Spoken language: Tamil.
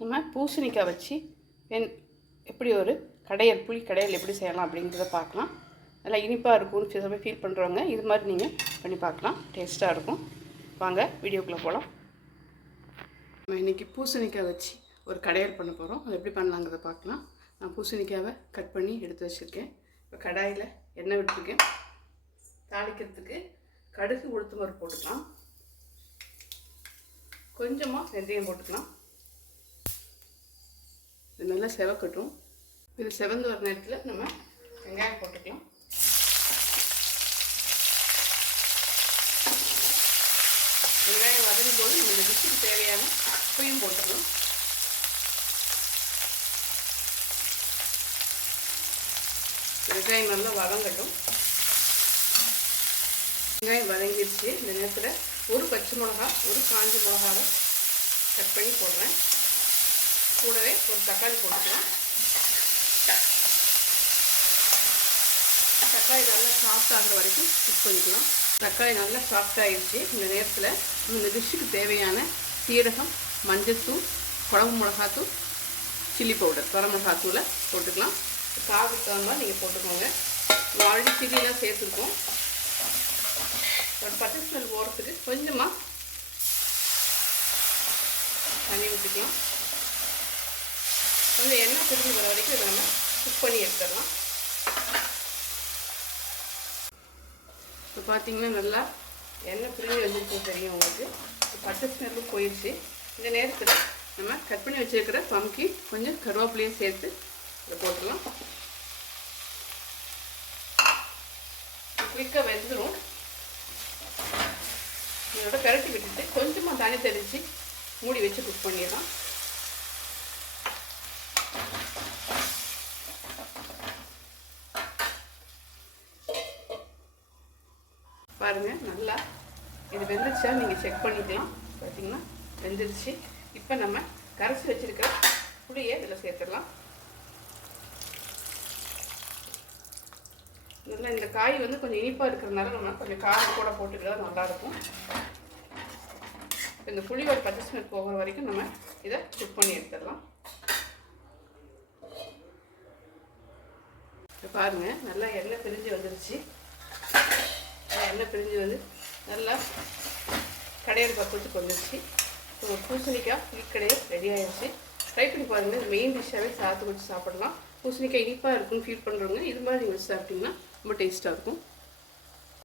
நம்ம பூசணிக்காய் வச்சு எப்படி ஒரு கடையல் புளி கடையல் எப்படி செய்யலாம் அப்படிங்கிறத பார்க்கலாம். நல்லா இனிப்பாக இருக்கும்னு ஃபீல் பண்ணுறவங்க இது மாதிரி நீங்கள் பண்ணி பார்க்கலாம். டேஸ்ட்டாக இருக்கும். வாங்க வீடியோக்குள்ளே போகலாம். நம்ம இன்றைக்கி பூசணிக்காய் வச்சு ஒரு கடையல் பண்ண போகிறோம். அது எப்படி பண்ணலாங்கிறத பார்க்கலாம். நான் பூசணிக்காவை கட் பண்ணி எடுத்து வச்சுருக்கேன். இப்போ கடாயில் எண்ணெய் விட்டுருக்கேன். தாளிக்கிறதுக்கு கடுகு உளுத்தம் பருப்பு போட்டுக்கலாம். கொஞ்சமாக வெந்தயம் போட்டுக்கலாம். இது நல்லா செவக்கட்டும். இது செவந்து வர நேரத்தில் நம்ம வெங்காயம் போட்டுக்கலாம். வெங்காயம் வதங்கும் போது நம்ம இந்த டிஷ்ஷுக்கு தேவையான உப்பையும் போட்டுக்கலாம். வெங்காயம் நல்லா வதங்கட்டும். வெங்காயம் வதங்கிடுச்சு. இந்த நேரத்தில் ஒரு பச்சை மிளகா, ஒரு காஞ்ச மிளகாவை கட் பண்ணி போடுறேன். கூடவே ஒரு தக்காளி போட்டுக்கலாம். தக்காளி நல்லா சாஃப்ட் ஆகிற வரைக்கும் குக் பண்ணிக்கலாம். தக்காளி நல்லா சாஃப்ட் ஆகிடுச்சு. இந்த நேரத்தில் இந்த டிஷ்ஷுக்கு தேவையான சீரகம், மஞ்சத்தூள், குழம்பு மிளகாத்தூள், சில்லி பவுடர், வரமிளகாத்தூளை போட்டுக்கலாம். காவுக்கு தகுந்த மாதிரி நீங்கள் போட்டுக்கோங்க. ஆல்ரெடி சில்லிலாம் சேர்த்துருக்கோம். ஒரு 10 நிமிஷம் போகிறதுக்கு கொஞ்சமாக தண்ணி ஊற்றிக்கலாம். கொஞ்சம் எண்ணெய் பிரிஞ்சு வர வரைக்கும் இதை நம்ம குக் பண்ணி எடுத்துடலாம். இப்போ பார்த்தீங்கன்னா நல்லா எண்ணெய் பிரிஞ்சு வந்துருக்கும் தெரியும் உங்களுக்கு. 10 நிமிஷம் போயிடுச்சு. இந்த நேரத்தில் நம்ம கட் பண்ணி வச்சுருக்கிற பம்கின் கொஞ்சம் கருவேப்பிலையும் சேர்த்து இதை போட்டுடலாம். குயிக்காக வெந்துடும். இதோட கரட்டி விட்டுட்டு கொஞ்சமாக தண்ணி தெளித்து மூடி வச்சு குக் பண்ணிடலாம். பாருங்கள் நல்லா இது வெந்துருச்சா நீங்கள் செக் பண்ணிக்கலாம். பார்த்தீங்கன்னா வெந்துருச்சு. இப்போ நம்ம கரைச்சி வச்சுருக்கிற புளியை இதில் சேர்த்துடலாம். நல்லா இந்த காய் வந்து கொஞ்சம் இனிப்பாக இருக்கிறதுனால நம்ம கொஞ்சம் காரம் கூட போட்டுக்கிட்டால் நல்லாயிருக்கும். இந்த புளி ஒரு 10 நிமிஷம் போகிற வரைக்கும் நம்ம இதை குக் பண்ணி எடுத்துடலாம். இப்போ பாருங்கள் நல்லா எண்ணெய் பிரிஞ்சு வந்துருச்சு. எண்ணெய் பிரிஞ்சு வந்து நல்லா கடையல் பக்குவத்துக்கு வந்துருச்சு. இப்போ ஒரு பூசணிக்காய் புளிக்கடையல் ரெடி ஆகிடுச்சு. ட்ரை பண்ணி பாருங்கள். இந்த மெயின் டிஷ்ஷாகவே சாதத்துக்கு வச்சு சாப்பிடலாம். பூசணிக்காய் இனிப்பாக இருக்குன்னு ஃபீல் பண்ணுறவங்க இது மாதிரி நீங்கள் வச்சு சாப்பிட்டிங்கன்னா ரொம்ப டேஸ்ட்டாக இருக்கும்.